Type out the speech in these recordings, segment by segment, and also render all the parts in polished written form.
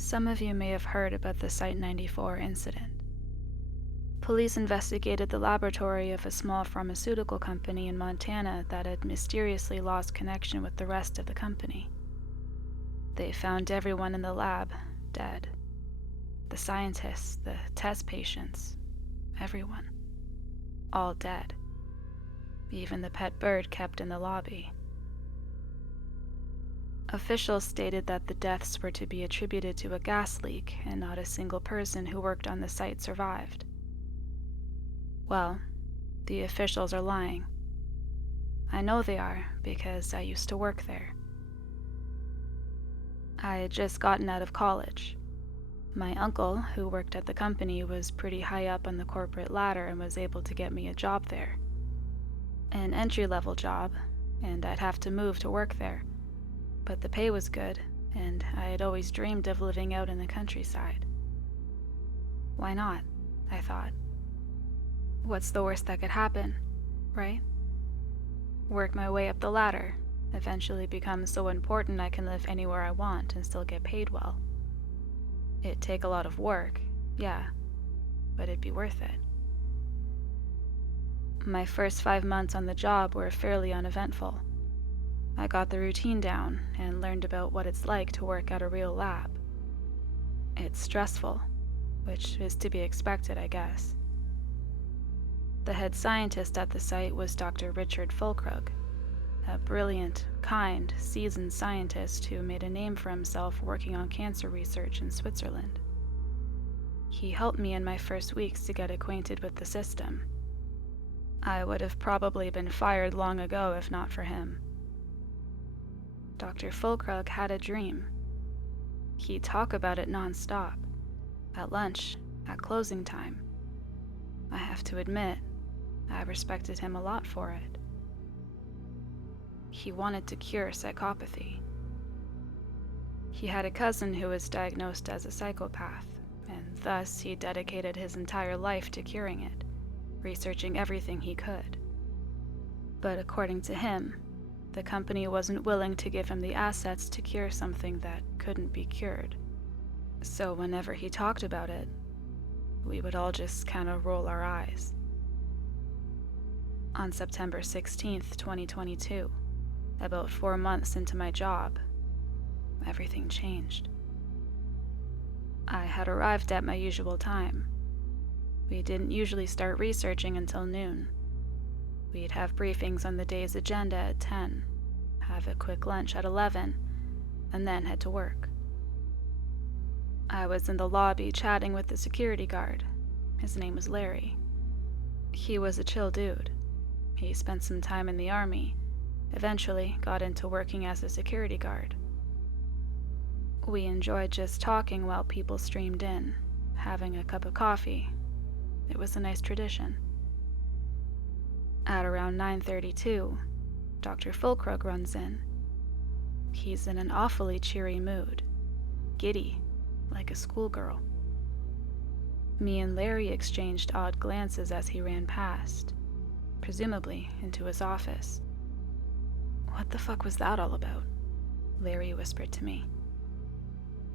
Some of you may have heard about the SITE-94 incident. Police investigated the laboratory of a small pharmaceutical company in Montana that had mysteriously lost connection with the rest of the company. They found everyone in the lab dead. The scientists, the test patients, everyone. All dead. Even the pet bird kept in the lobby. Officials stated that the deaths were to be attributed to a gas leak and not a single person who worked on the site survived. Well, the officials are lying. I know they are because I used to work there. I had just gotten out of college. My uncle, who worked at the company, was pretty high up on the corporate ladder and was able to get me a job there. An entry-level job, and I'd have to move to work there. But the pay was good, and I had always dreamed of living out in the countryside. Why not? I thought. What's the worst that could happen, right? Work my way up the ladder, eventually become so important I can live anywhere I want and still get paid well. It'd take a lot of work, yeah, but it'd be worth it. My first 5 months on the job were fairly uneventful. I got the routine down and learned about what it's like to work at a real lab. It's stressful, which is to be expected, I guess. The head scientist at the site was Dr. Richard Fulkrug, a brilliant, kind, seasoned scientist who made a name for himself working on cancer research in Switzerland. He helped me in my first weeks to get acquainted with the system. I would have probably been fired long ago if not for him. Dr. Fulkrug had a dream. He'd talk about it non-stop, at lunch, at closing time. I have to admit, I respected him a lot for it. He wanted to cure psychopathy. He had a cousin who was diagnosed as a psychopath, and thus he dedicated his entire life to curing it, researching everything he could. But according to him, the company wasn't willing to give him the assets to cure something that couldn't be cured. So whenever he talked about it, we would all just kind of roll our eyes. On September 16th, 2022, about 4 months into my job, everything changed. I had arrived at my usual time. We didn't usually start researching until noon. We'd have briefings on the day's agenda at 10, have a quick lunch at 11, and then head to work. I was in the lobby chatting with the security guard. His name was Larry. He was a chill dude. He spent some time in the army, eventually got into working as a security guard. We enjoyed just talking while people streamed in, having a cup of coffee. It was a nice tradition. At around 9:32, Dr. Fulkrug runs in. He's in an awfully cheery mood, giddy, like a schoolgirl. Me and Larry exchanged odd glances as he ran past, presumably into his office. "What the fuck was that all about?" Larry whispered to me.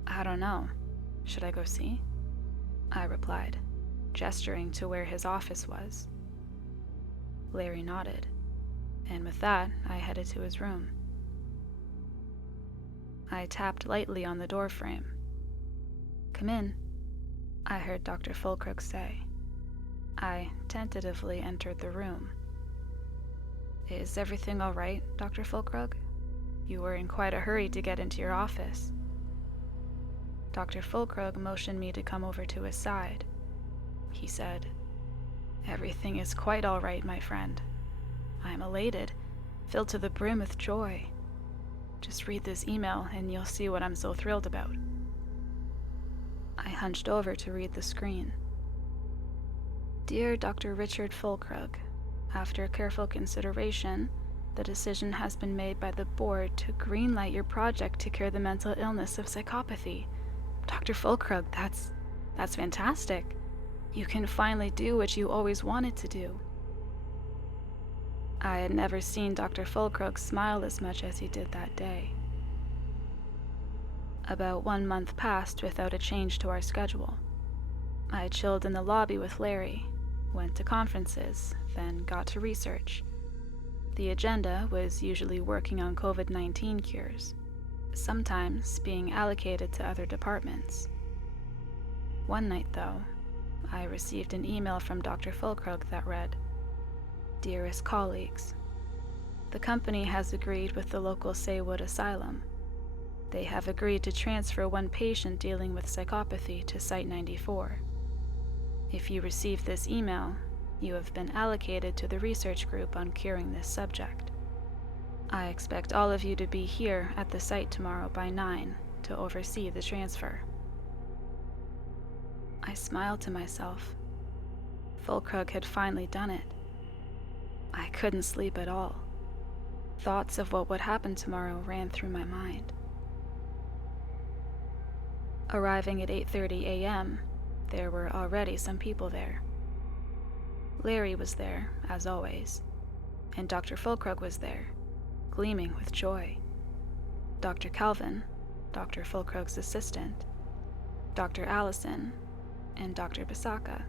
"I don't know. Should I go see?" I replied, gesturing to where his office was. Larry nodded, and with that, I headed to his room. I tapped lightly on the door frame. "Come in," I heard Dr. Fulkrug say. I tentatively entered the room. "Is everything all right, Dr. Fulkrug? You were in quite a hurry to get into your office." Dr. Fulkrug motioned me to come over to his side. He said, "Everything is quite all right, my friend. I am elated, filled to the brim with joy. Just read this email and you'll see what I'm so thrilled about." I hunched over to read the screen. "Dear Dr. Richard Fulkrug, after careful consideration, the decision has been made by the board to greenlight your project to cure the mental illness of psychopathy." Dr. Fulkrug, that's fantastic. You can finally do what you always wanted to do. I had never seen Dr. Fulkrug smile as much as he did that day. About 1 month passed without a change to our schedule. I chilled in the lobby with Larry, went to conferences, then got to research. The agenda was usually working on COVID-19 cures, sometimes being allocated to other departments. One night, though, I received an email from Dr. Fulkrug that read, "Dearest colleagues, the company has agreed with the local Saywood Asylum. They have agreed to transfer one patient dealing with psychopathy to SITE-94. If you receive this email, you have been allocated to the research group on curing this subject. I expect all of you to be here at the site tomorrow by 9 to oversee the transfer." I smiled to myself. Fulkrug had finally done it. I couldn't sleep at all. Thoughts of what would happen tomorrow ran through my mind. Arriving at 8:30 a.m., there were already some people there. Larry was there, as always, and Dr. Fulkrug was there, gleaming with joy. Dr. Calvin, Dr. Fulkrug's assistant, Dr. Allison, and Dr. Bisaka.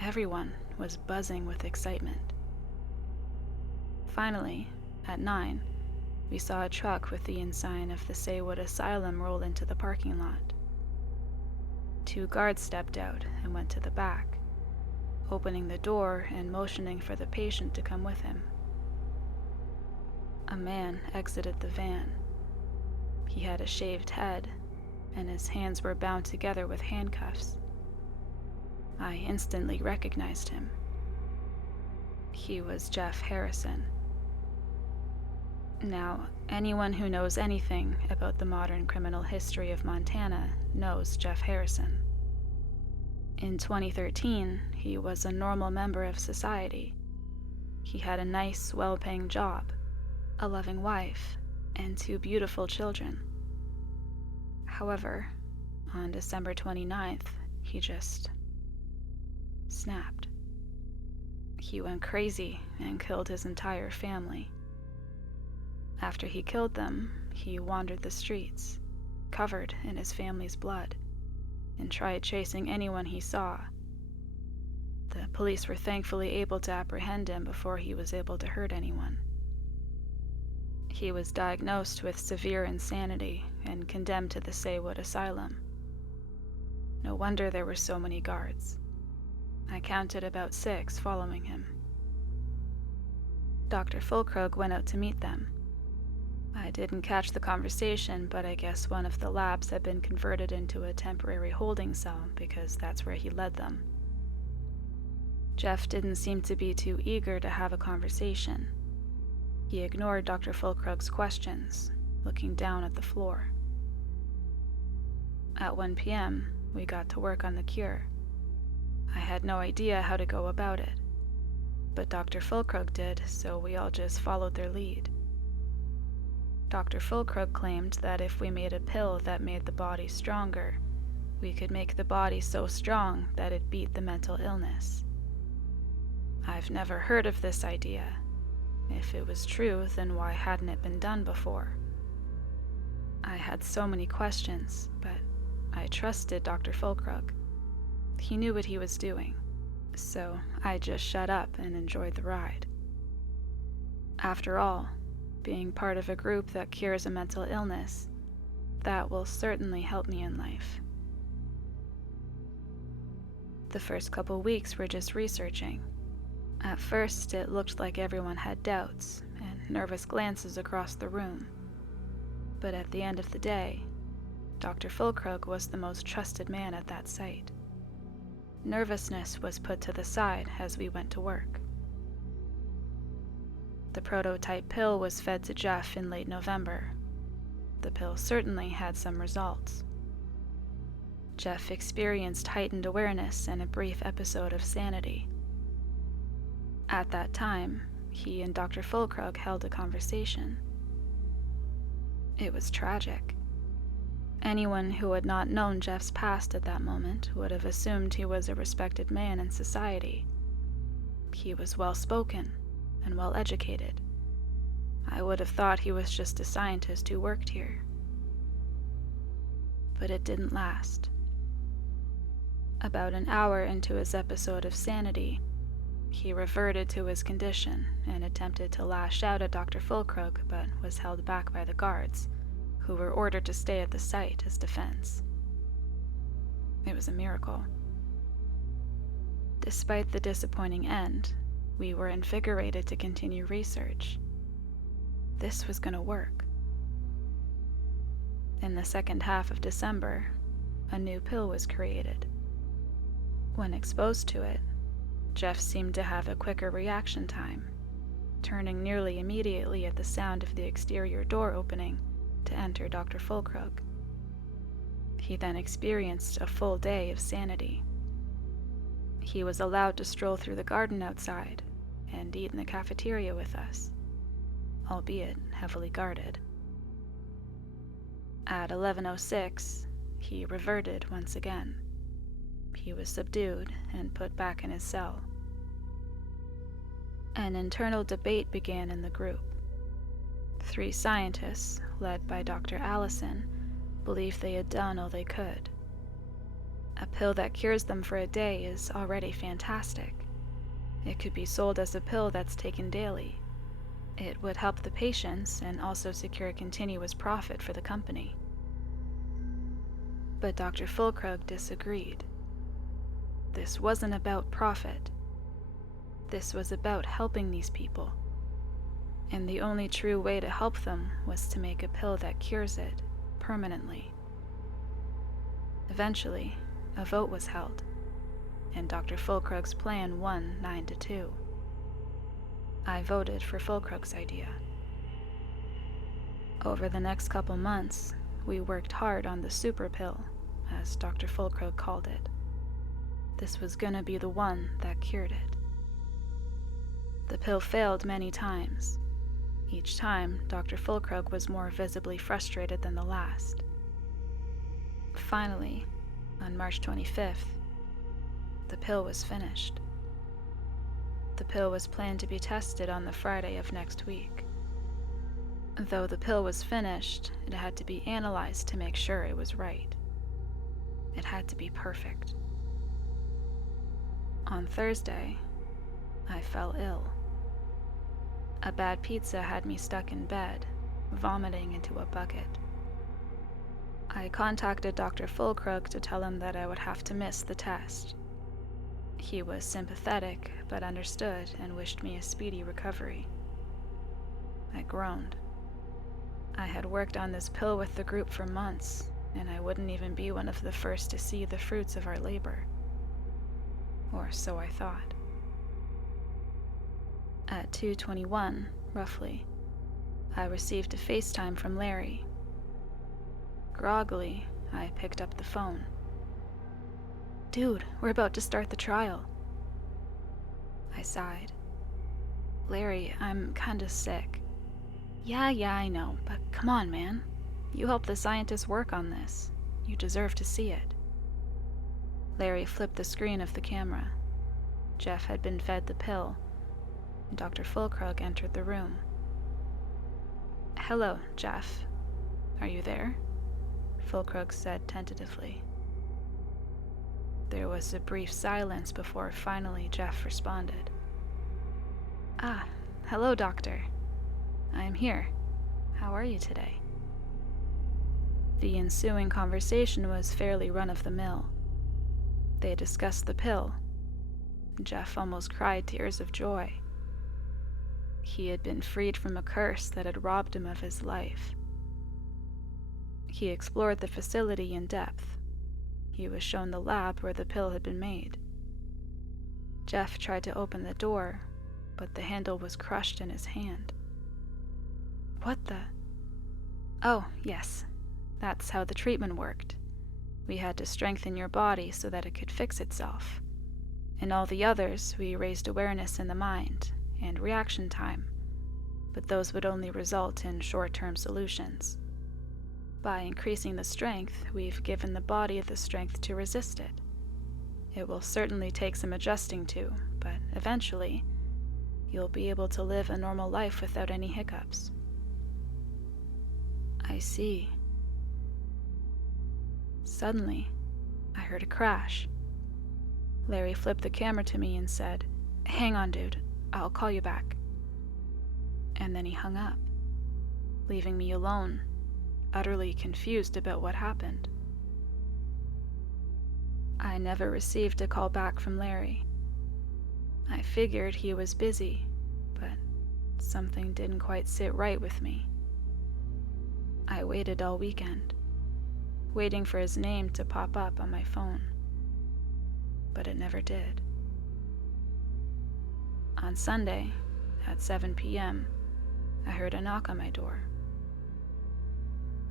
Everyone was buzzing with excitement. Finally, at 9, we saw a truck with the ensign of the Saywood Asylum roll into the parking lot. 2 guards stepped out and went to the back, opening the door and motioning for the patient to come with him. A man exited the van. He had a shaved head, and his hands were bound together with handcuffs. I instantly recognized him. He was Jeff Harrison. Now, anyone who knows anything about the modern criminal history of Montana knows Jeff Harrison. In 2013, he was a normal member of society. He had a nice, well-paying job, a loving wife, and 2 beautiful children. However, on December 29th, he just snapped. He went crazy and killed his entire family. After he killed them, he wandered the streets, covered in his family's blood, and tried chasing anyone he saw. The police were thankfully able to apprehend him before he was able to hurt anyone. He was diagnosed with severe insanity and condemned to the Saywood Asylum. No wonder there were so many guards. I counted about 6 following him. Dr. Fulkrug went out to meet them. I didn't catch the conversation, but I guess one of the labs had been converted into a temporary holding cell because that's where he led them. Jeff didn't seem to be too eager to have a conversation. He ignored Dr. Fulkrug's questions, looking down at the floor. At 1 p.m., we got to work on the cure. I had no idea how to go about it, but Dr. Fulkrug did, so we all just followed their lead. Dr. Fulkrug claimed that if we made a pill that made the body stronger, we could make the body so strong that it beat the mental illness. I've never heard of this idea. If it was true, then why hadn't it been done before? I had so many questions, but I trusted Dr. Fulkrug. He knew what he was doing, so I just shut up and enjoyed the ride. After all, being part of a group that cures a mental illness, that will certainly help me in life. The first couple weeks were just researching. At first, it looked like everyone had doubts and nervous glances across the room. But at the end of the day, Dr. Fulkrug was the most trusted man at that site. Nervousness was put to the side as we went to work. The prototype pill was fed to Jeff in late November. The pill certainly had some results. Jeff experienced heightened awareness and a brief episode of sanity. At that time, he and Dr. Fulkrug held a conversation. It was tragic. Anyone who had not known Jeff's past at that moment would have assumed he was a respected man in society. He was well-spoken and well-educated. I would have thought he was just a scientist who worked here. but it didn't last. About an hour into his episode of sanity, he reverted to his condition and attempted to lash out at Dr. Fulkrug, but was held back by the guards, who were ordered to stay at the site as defense. It was a miracle. Despite the disappointing end, we were invigorated to continue research. This was going to work. In the second half of December, a new pill was created. When exposed to it, Jeff seemed to have a quicker reaction time, turning nearly immediately at the sound of the exterior door opening to enter Dr. Fulkrug. He then experienced a full day of sanity. He was allowed to stroll through the garden outside and eat in the cafeteria with us, albeit heavily guarded. At 11:06, he reverted once again. He was subdued and put back in his cell. An internal debate began in the group. 3 scientists, led by Dr. Allison, believed they had done all they could. A pill that cures them for a day is already fantastic. It could be sold as a pill that's taken daily. It would help the patients and also secure continuous profit for the company. But Dr. Fulkrug disagreed. This wasn't about profit. This was about helping these people. And the only true way to help them was to make a pill that cures it permanently. Eventually, a vote was held, and Dr. Fulkrug's plan won 9-2. I voted for Fulkrug's idea. Over the next couple months, we worked hard on the super pill, as Dr. Fulkrug called it. This was gonna be the one that cured it. The pill failed many times. Each time, Dr. Fulkrug was more visibly frustrated than the last. Finally, on March 25th, the pill was finished. The pill was planned to be tested on the Friday of next week. Though the pill was finished, it had to be analyzed to make sure it was right. It had to be perfect. On Thursday, I fell ill. A bad pizza had me stuck in bed, vomiting into a bucket. I contacted Dr. Fulkrug to tell him that I would have to miss the test. He was sympathetic, but understood and wished me a speedy recovery. I groaned. I had worked on this pill with the group for months, and I wouldn't even be one of the first to see the fruits of our labor. Or so I thought. At 2:21, roughly, I received a FaceTime from Larry. Groggily, I picked up the phone. "Dude, we're about to start the trial." I sighed. "Larry, I'm kinda sick." Yeah, I know, but come on, man. You helped the scientists work on this. You deserve to see it." Larry flipped the screen of the camera. Jeff had been fed the pill, and Dr. Fulkrug entered the room. "Hello, Jeff. Are you there?" Fulkrug said tentatively. There was a brief silence before finally Jeff responded. "Ah, hello, Doctor. I am here. How are you today?" The ensuing conversation was fairly run-of-the-mill. They discussed the pill. Jeff almost cried tears of joy. He had been freed from a curse that had robbed him of his life. He explored the facility in depth. He was shown the lab where the pill had been made. Jeff tried to open the door, but the handle was crushed in his hand. "What the?" "Oh, yes. That's how the treatment worked. We had to strengthen your body so that it could fix itself. In all the others, we raised awareness in the mind and reaction time, but those would only result in short-term solutions. By increasing the strength, we've given the body the strength to resist it. It will certainly take some adjusting to, but eventually, you'll be able to live a normal life without any hiccups." "I see." Suddenly, I heard a crash. Larry flipped the camera to me and said, "Hang on, dude. I'll call you back." And then he hung up, leaving me alone, utterly confused about what happened. I never received a call back from Larry. I figured he was busy, but something didn't quite sit right with me. I waited all weekend, waiting for his name to pop up on my phone, but it never did. On Sunday, at 7 p.m., I heard a knock on my door.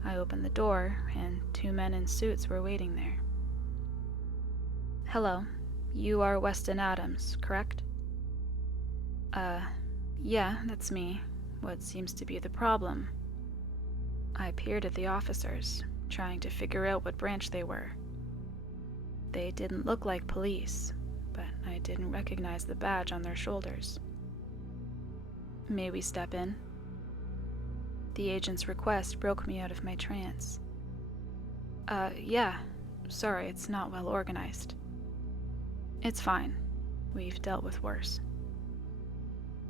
I opened the door, and 2 men in suits were waiting there. "Hello, you are Weston Adams, correct?" Yeah, that's me. What seems to be the problem?" I peered at the officers, trying to figure out what branch they were. They didn't look like police, but I didn't recognize the badge on their shoulders. "May we step in?" The agent's request broke me out of my trance. Yeah. Sorry, it's not well organized." "It's fine. We've dealt with worse."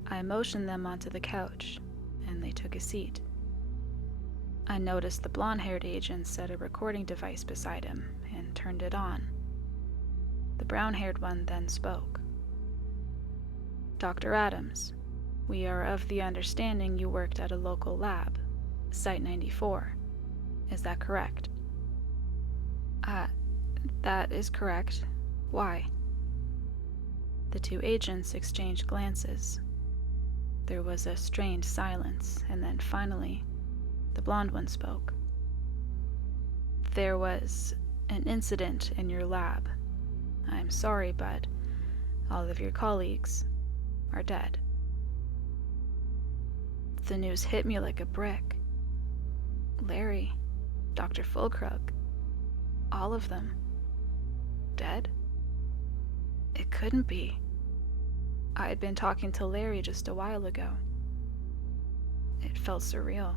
I motioned them onto the couch, and they took a seat. I noticed the blonde-haired agent set a recording device beside him and turned it on. The brown-haired one then spoke. "Dr. Adams, we are of the understanding you worked at a local lab, SITE-94. Is that correct?" That is correct. Why?" The 2 agents exchanged glances. There was a strained silence, and then finally, the blonde one spoke. "There was an incident in your lab. I'm sorry, but all of your colleagues are dead." The news hit me like a brick. Larry, Dr. Fulkrug, all of them, dead? It couldn't be. I had been talking to Larry just a while ago. It felt surreal.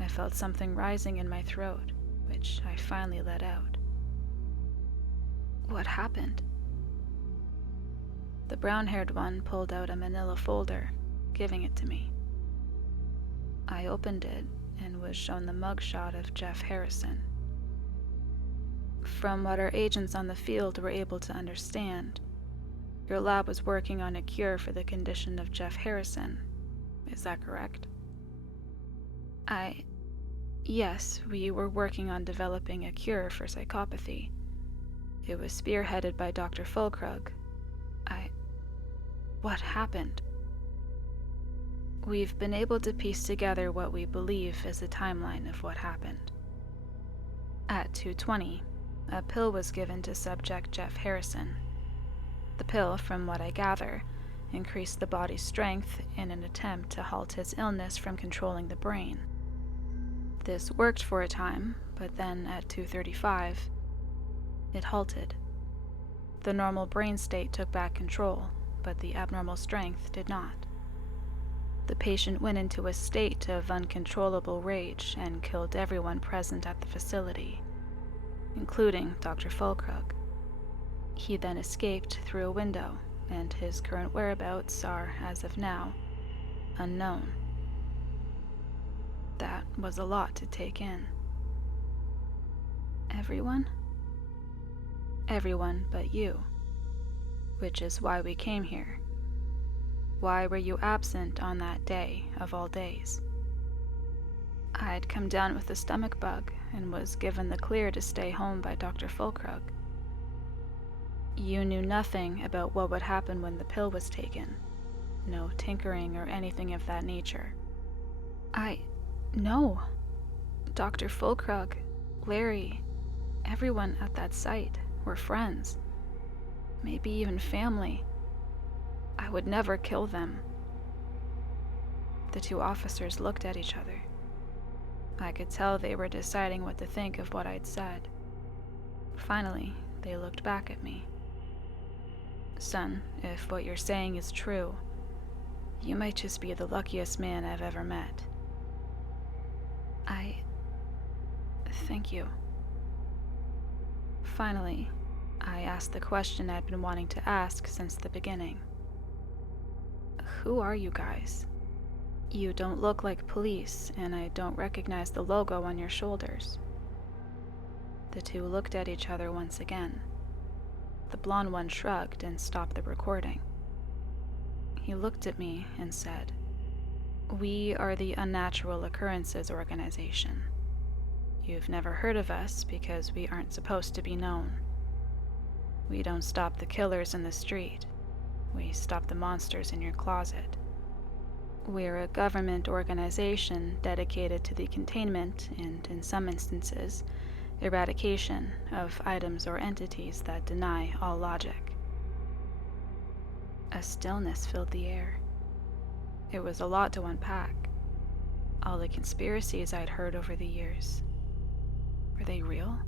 I felt something rising in my throat, which I finally let out. "What happened?" The brown-haired one pulled out a manila folder, giving it to me. I opened it and was shown the mugshot of Jeff Harrison. "From what our agents on the field were able to understand, your lab was working on a cure for the condition of Jeff Harrison. Is that correct?" Yes, we were working on developing a cure for psychopathy. It was spearheaded by Dr. Fulkrug. What happened?" "We've been able to piece together what we believe is the timeline of what happened. At 2:20, a pill was given to subject Jeff Harrison. The pill, from what I gather, increased the body's strength in an attempt to halt his illness from controlling the brain. This worked for a time, but then at 2:35, it halted. The normal brain state took back control, but the abnormal strength did not. The patient went into a state of uncontrollable rage and killed everyone present at the facility, including Dr. Fulkrug. He then escaped through a window, and his current whereabouts are, as of now, unknown." That was a lot to take in. "Everyone?" "Everyone but you. Which is why we came here. Why were you absent on that day of all days?" "I'd come down with a stomach bug and was given the clear to stay home by Dr. Fulkrug." "You knew nothing about what would happen when the pill was taken? No tinkering or anything of that nature?" No. Dr. Fulkrug, Larry, everyone at that site were friends. Maybe even family. I would never kill them." The 2 officers looked at each other. I could tell they were deciding what to think of what I'd said. Finally, they looked back at me. "Son, if what you're saying is true, you might just be the luckiest man I've ever met." Thank you." Finally, I asked the question I'd been wanting to ask since the beginning. Who are you guys? You don't look like police, and I don't recognize the logo on your shoulders. The two looked at each other once again. The blonde one shrugged and stopped the recording. He looked at me and said, "We are the Unnatural Occurrences Organization. You've never heard of us because we aren't supposed to be known. We don't stop the killers in the street. We stop the monsters in your closet. We're a government organization dedicated to the containment and, in some instances, eradication of items or entities that deny all logic." A stillness filled the air. It was a lot to unpack. All the conspiracies I'd heard over the years. Were they real?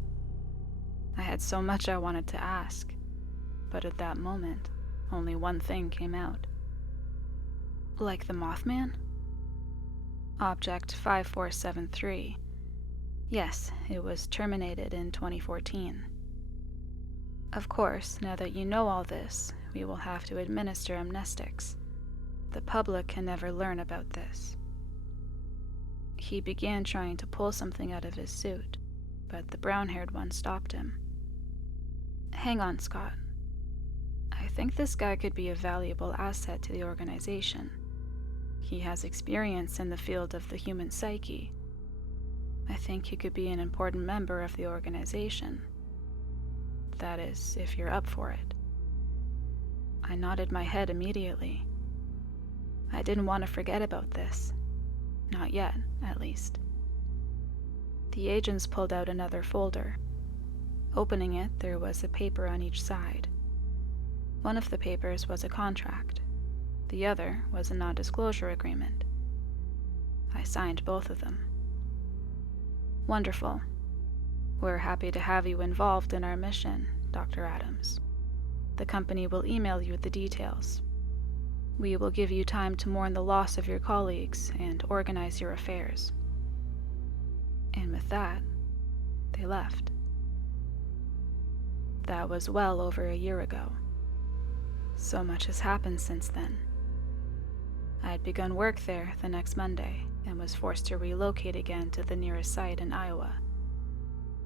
I had so much I wanted to ask, but at that moment, only one thing came out. Like the Mothman? Object 5473. Yes, it was terminated in 2014. Of course, now that you know all this, we will have to administer amnestics. The public can never learn about this. He began trying to pull something out of his suit, but the brown-haired one stopped him. Hang on, Scott. I think this guy could be a valuable asset to the organization. He has experience in the field of the human psyche. I think he could be an important member of the organization. That is, if you're up for it. I nodded my head immediately. I didn't want to forget about this. Not yet, at least. The agents pulled out another folder. Opening it, there was a paper on each side. One of the papers was a contract. The other was a non-disclosure agreement. I signed both of them. Wonderful. We're happy to have you involved in our mission, Dr. Adams. The company will email you the details. We will give you time to mourn the loss of your colleagues and organize your affairs. And with that, they left. That was well over a year ago. So much has happened since then. I had begun work there the next Monday and was forced to relocate again to the nearest site in Iowa.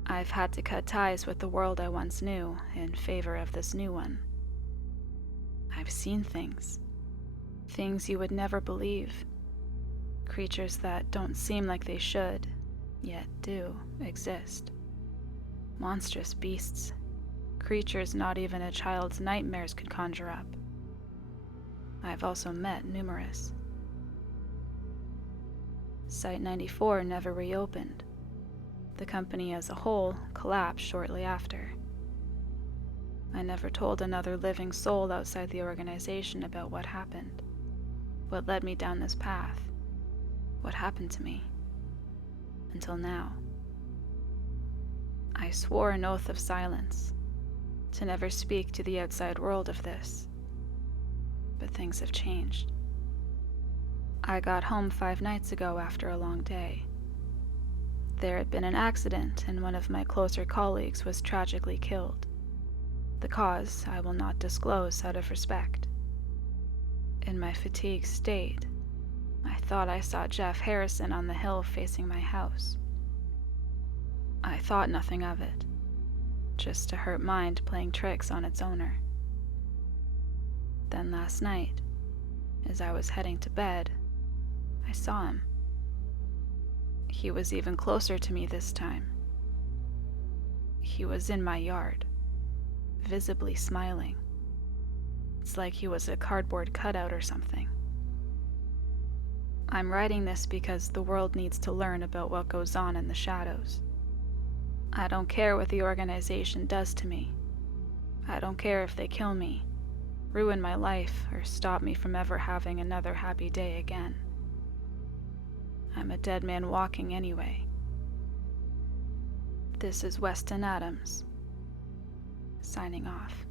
I've had to cut ties with the world I once knew in favor of this new one. I've seen things. Things you would never believe. Creatures that don't seem like they should, yet do exist. Monstrous beasts. Creatures not even a child's nightmares could conjure up. I've also met numerous. SITE-94 never reopened. The company as a whole collapsed shortly after. I never told another living soul outside the organization about what happened, what led me down this path, what happened to me, until now. I swore an oath of silence, to never speak to the outside world of this. But things have changed. I got home 5 nights ago after a long day. There had been an accident and one of my closer colleagues was tragically killed. The cause I will not disclose out of respect. In my fatigued state, I thought I saw Jeff Harrison on the hill facing my house. I thought nothing of it, just a hurt mind playing tricks on its owner. Then last night, as I was heading to bed, I saw him. He was even closer to me this time. He was in my yard, visibly smiling. It's like he was a cardboard cutout or something. I'm writing this because the world needs to learn about what goes on in the shadows. I don't care what the organization does to me. I don't care if they kill me, ruin my life, or stop me from ever having another happy day again. I'm a dead man walking anyway. This is Weston Adams, signing off.